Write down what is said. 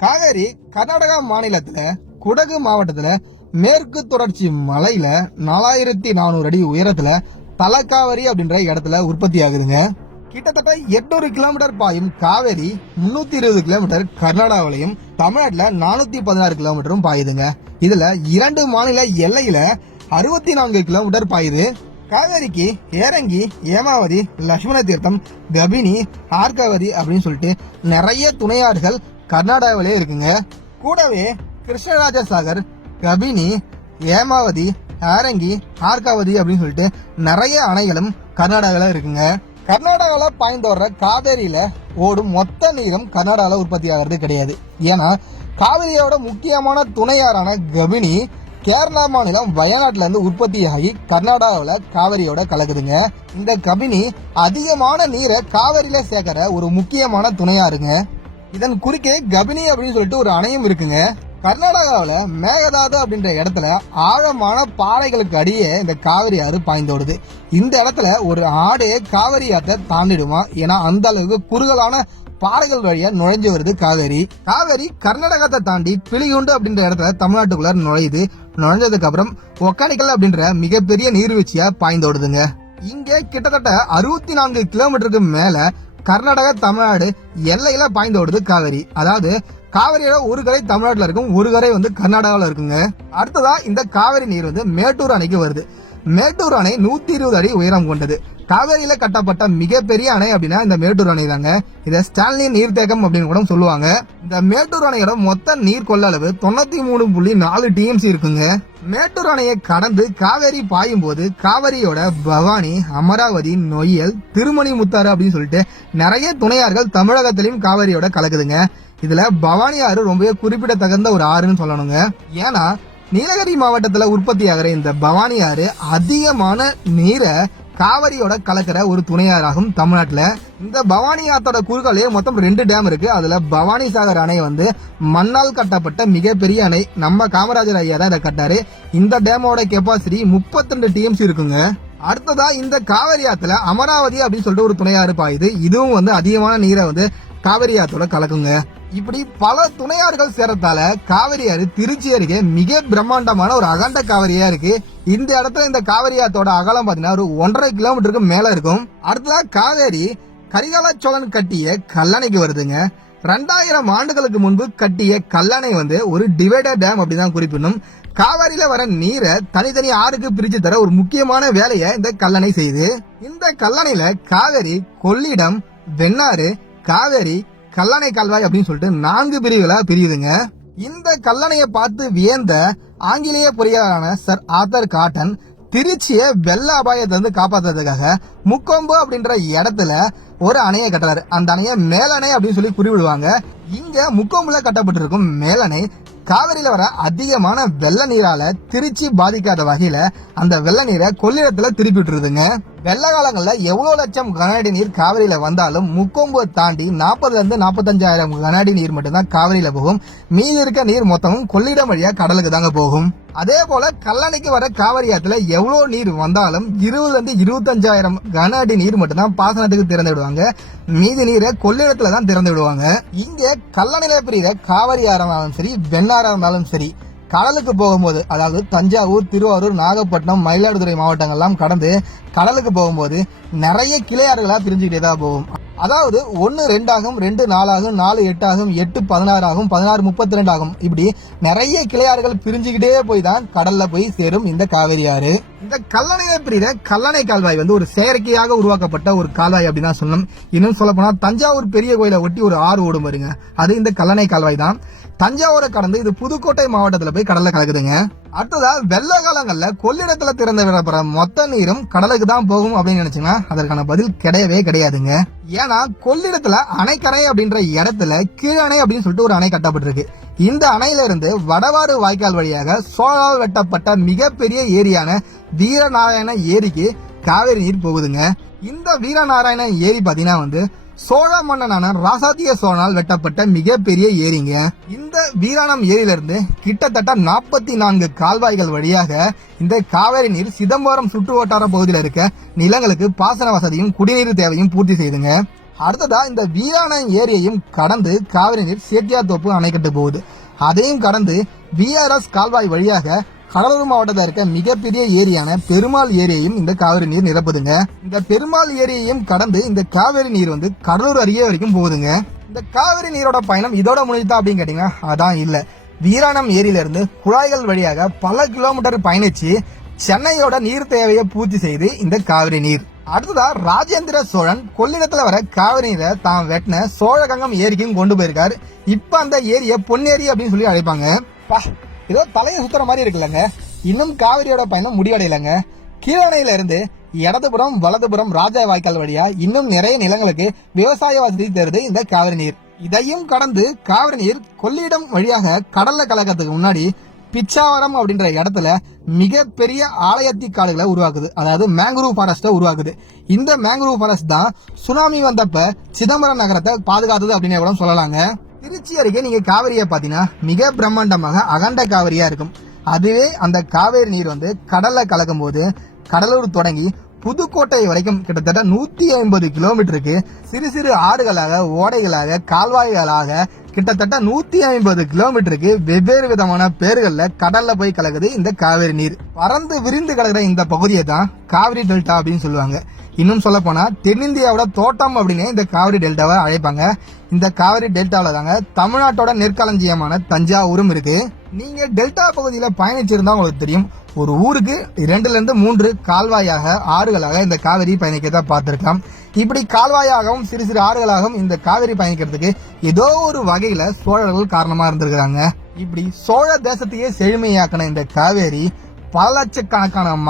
காவேரி கர்நாடகா மாநிலத்துல குடகு மாவட்டத்துல மேற்கு தொடர்ச்சி மலையில நாலாயிரத்தி நானூறு அடி உயரத்துல தலக்காவேரி அப்படின்ற இடத்துல உற்பத்தி ஆகுதுங்க. கிட்டத்தட்ட எட்நூறு கிலோமீட்டர் பாயும் காவேரி முன்னூத்தி இருபது கிலோமீட்டர் கர்நாடகாவிலையும் தமிழ்நாட்டுல நானூத்தி பதினாறு கிலோமீட்டரும் பாயுதுங்க. இதுல இரண்டு மாநில எல்லையில அறுபத்தி நான்கு கிலோமீட்டர் பாயுது. காவேரிக்கு ஏரங்கி ஏமாவதி லட்சுமண தீர்த்தம் கபினி ஆர்காவதி அப்படின்னு சொல்லிட்டு நிறைய துணையாறுகள் கர்நாடகாவிலே இருக்குங்க. கூடவே கிருஷ்ணராஜ சாகர் கபினி ஏமாவதி ஆரங்கி ஆர்காவதி அப்படின்னு சொல்லிட்டு நிறைய அணைகளும் கர்நாடகாவில் இருக்குங்க. கர்நாடகாவில் பாய்ந்து வர்ற காவேரியில ஓடும் மொத்த நீரும் கர்நாடகாவில் உற்பத்தி ஆகிறது கிடையாது. ஏன்னா காவிரியோட முக்கியமான துணையாரான கபினி கேரளா மாநிலம் வயநாட்டில இருந்து உற்பத்தியாகி கர்நாடகாவில் காவிரியோட கலக்குதுங்க. இந்த கபினி அதிகமான நீரை காவிரியில சேர்க்கிற ஒரு முக்கியமான துணையாறுங்க இதன் குறுக்கே கபினி அப்படின்னு சொல்லிட்டு ஒரு அணையும் இருக்குங்க. கர்நாடகாவில் மேகதாது அப்படின்ற இடத்துல ஆழமான பாறைகளுக்கு அடியே இந்த காவிரி ஆறு பாய்ந்தோடுது இந்த இடத்துல ஒரு ஆடே காவிரி ஆற்றை தாண்டிடுமா? ஏன்னா அந்த அளவுக்கு குறுகலான பாறைகள் வழியா நுழைஞ்சு வருது காவேரி. காவேரி கர்நாடகத்தை தாண்டி பிளிகுண்டு அப்படின்ற இடத்துல தமிழ்நாட்டுக்குள்ள நுழையுது. நுழைஞ்சதுக்கு அப்புறம் ஒக்கானிக்கல் அப்படின்ற மிகப்பெரிய நீர்வீழ்ச்சியா பாய்ந்தோடுதுங்க இங்கே கிட்டத்தட்ட அறுபத்தி நான்கு கிலோமீட்டருக்கு மேல கர்நாடகா தமிழ்நாடு எல்லையில பாய்ந்தோடுது காவேரி. அதாவது காவிரியோட ஒரு கரை தமிழ்நாட்டுல இருக்கும் ஒரு கரை வந்து கர்நாடகாவில் இருக்குங்க. அடுத்ததா இந்த காவிரி நீர் வந்து மேட்டூர் அணைக்கு வருது. மேட்டூர் அணை நூத்தி இருபது அடி உயரம் கொண்டது. காவேரியில கட்டப்பட்ட மிகப்பெரிய அணை அப்படின்னா இந்த மேட்டூர் அணை தாங்க. இதை ஸ்டான்லி நீர்த்தேக்கம் அப்படின்னு கூட சொல்லுவாங்க. இந்த மேட்டூர் அணையோட மொத்த நீர் கொள்ளளவு தொண்ணூத்தி மூணு புள்ளி நாலு டிஎம்சி இருக்குங்க. மேட்டூர் அணையை கடந்து காவேரி பாயும் போது காவேரியோட பவானி அமராவதி நொய்யல் திருமணி முத்தாறு அப்படின்னு சொல்லிட்டு நிறைய துணையார்கள் தமிழகத்திலையும் காவேரியோட கலக்குதுங்க. இதுல பவானி ஆறு ரொம்பவே குறிப்பிடத்தகுந்த ஒரு ஆறுன்னு சொல்லணுங்க. ஏன்னா நீலகிரி மாவட்டத்துல உற்பத்தி ஆகிற இந்த பவானி ஆறு அதிகமான நீரை காவிரியோட கலக்கிற ஒரு துணையாராகும் தமிழ்நாட்டில் இந்த பவானி ஆத்தோட குறுக்காலே மொத்தம் ரெண்டு டேம் இருக்கு. அதுல பவானி சாகர் அணை வந்து மண்ணால் கட்டப்பட்ட மிகப்பெரிய அணை. நம்ம காமராஜர் ஐயா தான் இதை கட்டாரு. இந்த டேமோட கெப்பாசிட்டி 32 டிஎம்சி இருக்குங்க. அடுத்ததா இந்த காவிரி ஆத்துல அமராவதி அப்படின்னு சொல்லிட்டு ஒரு துணையாறு பாயுது. இதுவும் வந்து அதிகமான நீரை வந்து காவிரி ஆத்தோட கலக்குங்க. இப்படி பல துணையாறுகள் சேரத்தால காவிரி ஆறு திருச்சி அருகே மிக பிரம்மாண்டமான ஒரு அகண்ட காவிரியா இருக்கு. இந்த இடத்துல இந்த காவிரி ஆத்தோட அகலம் பாத்தீங்கன்னா ஒரு ஒன்றரை கிலோமீட்டருக்கு மேல இருக்கும். அடுத்ததா காவேரி கரிகால சோழன் கட்டிய கல்லணைக்கு வருதுங்க. ரெண்டாயிரம் ஆண்டுகளுக்கு முன்பு கட்டிய கல்லணை வந்து ஒரு டிவைடர் டேம் அப்படிதான் குறிப்பிடணும். காவேரியில வர நீரை தனித்தனி ஆறுக்கு பிரிச்சு தர ஒரு முக்கியமான வேலையை இந்த கல்லணை செய்யுது. இந்த கல்லணையில காவேரி கொள்ளிடம் வெண்ணாறு காவேரி கல்லணை கால்வாய் அப்படின்னு சொல்லிட்டு நான்கு பிரிவுகளா பிரியுதுங்க. இந்த கல்லணையை பார்த்து வியந்த ஆங்கிலேய பொறியாளரான சர் ஆத்தர் காட்டன் திருச்சியை வெள்ள அபாயத்தை இருந்து காப்பாத்துறதுக்காக முக்கொம்பு அப்படின்ற இடத்துல ஒரு அணையை கட்டுறாரு. அந்த அணையை மேலணை அப்படின்னு சொல்லி குறிவிடுவாங்க இங்க முக்கொம்புல கட்டப்பட்டிருக்கும் மேலணை காவிரியில வர அதிகமான வெள்ள நீரால திருச்சி பாதிக்காத வகையில அந்த வெள்ள நீரை கொள்ளிடத்துல திருப்பி விட்டுருதுங்க வெள்ள காலங்கள்ல எவ்வளவு லட்சம் கனஅடி நீர் காவிரியில வந்தாலும் முக்கொம்பு தாண்டி நாற்பதுல இருந்து நாற்பத்தஞ்சாயிரம் கனஅடி நீர் மட்டும்தான் காவிரியில போகும். மீதி இருக்க நீர் மொத்தமும் கொள்ளிடம் வழியா கடலுக்கு தாங்க போகும். அதே போல கல்லணைக்கு வர காவிரி ஆத்துல எவ்வளவு நீர் வந்தாலும் இருபதுல இருந்து இருபத்தஞ்சாயிரம் கன அடி நீர் மட்டும்தான் பாசனத்துக்கு திறந்து விடுவாங்க. மீதி நீரை கொள்ளிடத்துல தான் திறந்து விடுவாங்க. இங்க கல்லணையில பிரிகிற காவிரி ஆறா சரி வெண்ணாரா இருந்தாலும் சரி கடலுக்கு போகும்போது அதாவது தஞ்சாவூர் திருவாரூர் நாகப்பட்டினம் மயிலாடுதுறை மாவட்டங்கள்லாம் கடந்து கடலுக்கு போகும்போது நிறைய கிளையாறுகளாக பிரிஞ்சுக்கிட்டே தான் போகும். அதாவது ஒன்று ரெண்டாகும் ரெண்டு நாலாகும் நாலு எட்டாகும் எட்டு பதினாறு ஆகும் பதினாறு முப்பத்தி ரெண்டு ஆகும் இப்படி நிறைய கிளையாறுகள் பிரிஞ்சுக்கிட்டே போய் தான் கடல்ல போய் சேரும் இந்த காவேரி ஆறு. இந்த கல்லணையை பிரிகிற கல்லணை கால்வாய் வந்து ஒரு செயற்கையாக உருவாக்கப்பட்ட ஒரு கால்வாய் அப்படின்னு தான் சொல்லணும். இன்னும் சொல்ல போனா தஞ்சாவூர் பெரிய கோயிலை ஒட்டி ஒரு ஆறு ஓடும் வருங்க அது இந்த கல்லணை கால்வாய் தான். தஞ்சாவூரை கடந்து இது புதுக்கோட்டை மாவட்டத்தில் போய் கடல்ல கலக்குதுங்க. அடுத்ததா வெள்ள காலங்கள்ல கொள்ளிடத்துல திறந்து விடப்படுற மொத்த நீரும் கடலுக்கு தான் போகும் அப்படின்னு நினைச்சீங்கன்னா அதற்கான பதில் கிடையவே கிடையாதுங்க. ஏன்னா கொள்ளிடத்துல அணைக்கரை அப்படின்ற இடத்துல கீழணை அப்படின்னு சொல்லிட்டு ஒரு அணை கட்டப்பட்டிருக்கு. இந்த அணையில இருந்து வடவாறு வாய்க்கால் வழியாக சோழால் வெட்டப்பட்ட மிகப்பெரிய ஏரியான வீரநாராயண ஏரிக்கு காவேரி நீர் போகுதுங்க. இந்த வீரநாராயண ஏரி பாத்தீங்கன்னா வந்து சோழ மன்னனான ராசாத்திய சோழனால் வெட்டப்பட்ட மிகப்பெரிய ஏரிங்க. இந்த வீராணம் ஏரியிலிருந்து கிட்டத்தட்ட நாற்பத்தி நான்கு கால்வாய்கள் வழியாக இந்த காவேரி நீர் சிதம்பரம் சுற்று வட்டார பகுதியில் இருக்க நிலங்களுக்கு பாசன வசதியும் குடிநீர் தேவையும் பூர்த்தி செய்துங்க. அடுத்ததா இந்த வீராணம் ஏரியையும் கடந்து காவிரி நீர் சேத்தியாத்தோப்பு அணைக்கட்டு போகுது. அதையும் கடந்து விஆர்எஸ் கால்வாய் வழியாக கடலூர் மாவட்டத்தில் இருக்க மிகப்பெரிய ஏரியான பெருமாள் ஏரியையும் இந்த காவிரி நீர் நிரப்புதுங்க. இந்த பெருமாள் ஏரியையும் கடந்து இந்த காவிரி நீர் வந்து கடலூர் அருகே வரைக்கும் போகுதுங்க. இந்த காவிரி நீரோட பயணம் இதோட முடிஞ்சா அப்படின்னு கேட்டீங்கன்னா அதான் இல்ல. வீராணம் ஏரியிலிருந்து குழாய்கள் வழியாக பல கிலோமீட்டர் பயணிச்சு சென்னையோட நீர் தேவையை பூர்த்தி செய்து இந்த காவிரி நீர். அடுத்ததா ராஜேந்திர சோழன் கொள்ளிடத்துல வர காவிரி நீரை தான் வெட்டின சோழகங்கம் ஏரிக்கும் கொண்டு போயிருக்காரு. இப்ப அந்த ஏரியை பொன்னேரி அப்படின்னு சொல்லி அழைப்பாங்க. பா, ஏதோ தலையை சுத்துற மாதிரி இருக்குல்லங்க. இன்னும் காவிரியோட பயணம் முடிவடையலங்க. கீழணையில இருந்து இடதுபுறம் வலதுபுறம் ராஜா வாய்க்கால் வழியா இன்னும் நிறைய நிலங்களுக்கு விவசாய வசதி தருது இந்த காவிரி நீர். இதையும் கடந்து காவிரி நீர் கொள்ளிடம் வழியாக கடல்ல கலக்கிறதுக்கு முன்னாடி பிச்சாவரம் அப்படின்ற இடத்துல மிகப்பெரிய ஆலயத்தி காடுகளை உருவாக்குது. அதாவது மேங்க்ரூவ் ஃபாரஸ்ட்டை உருவாக்குது. இந்த மேங்க்ரூவ் ஃபாரஸ்ட் தான் சுனாமி வந்தப்ப சிதம்பரம் நகரத்தை பாதுகாத்தது அப்படின்னு கூட சொல்லலாங்க. திருச்சி அருகே நீங்க காவிரியை பார்த்தீங்கன்னா மிக பிரம்மாண்டமாக அகண்ட காவிரியா இருக்கும். அதுவே அந்த காவேரி நீர் வந்து கடல்ல கலக்கும் போது கடலூர் தொடங்கி புதுக்கோட்டை வரைக்கும் கிட்டத்தட்ட நூத்தி ஐம்பது கிலோமீட்டருக்கு சிறு சிறு ஆறுகளாக ஓடைகளாக கால்வாய்களாக கிட்டத்தட்ட நூத்தி ஐம்பது கிலோமீட்டருக்கு வெவ்வேறு விதமான பேர்கள்ல கடல்ல போய் கலக்குது இந்த காவிரி நீர். பறந்து விரிந்து கிடக்குற இந்த பகுதியை தான் காவிரி டெல்டா அப்படின்னு சொல்லுவாங்க. இன்னும் சொல்ல போனா தென்னிந்தியாவோட தோட்டம் அப்படின்னு இந்த காவிரி டெல்டாவை அழைப்பாங்க. இந்த காவிரி டெல்டாவில் தாங்க தமிழ்நாட்டோட நெற்களஞ்சியமான தஞ்சாவூரும் இருக்கு. நீங்க டெல்டா பகுதியில் பயணிச்சிருந்தா உங்களுக்கு தெரியும். ஒரு ஊருக்கு இரண்டுல இருந்து மூன்று கால்வாயாக ஆறுகளாக இந்த காவிரி தான் பார்த்திருக்கலாம். இப்படி கால்வாயாகவும் சிறு சிறு ஆறுகளாகவும் இந்த காவிரி பயணிக்கிறதுக்கு ஏதோ ஒரு வகையில சோழர்கள் காரணமா இருந்திருக்கிறாங்க. இப்படி சோழ தேசத்தையே செழுமையாக்கின இந்த காவேரி பல லட்சக்கணக்கான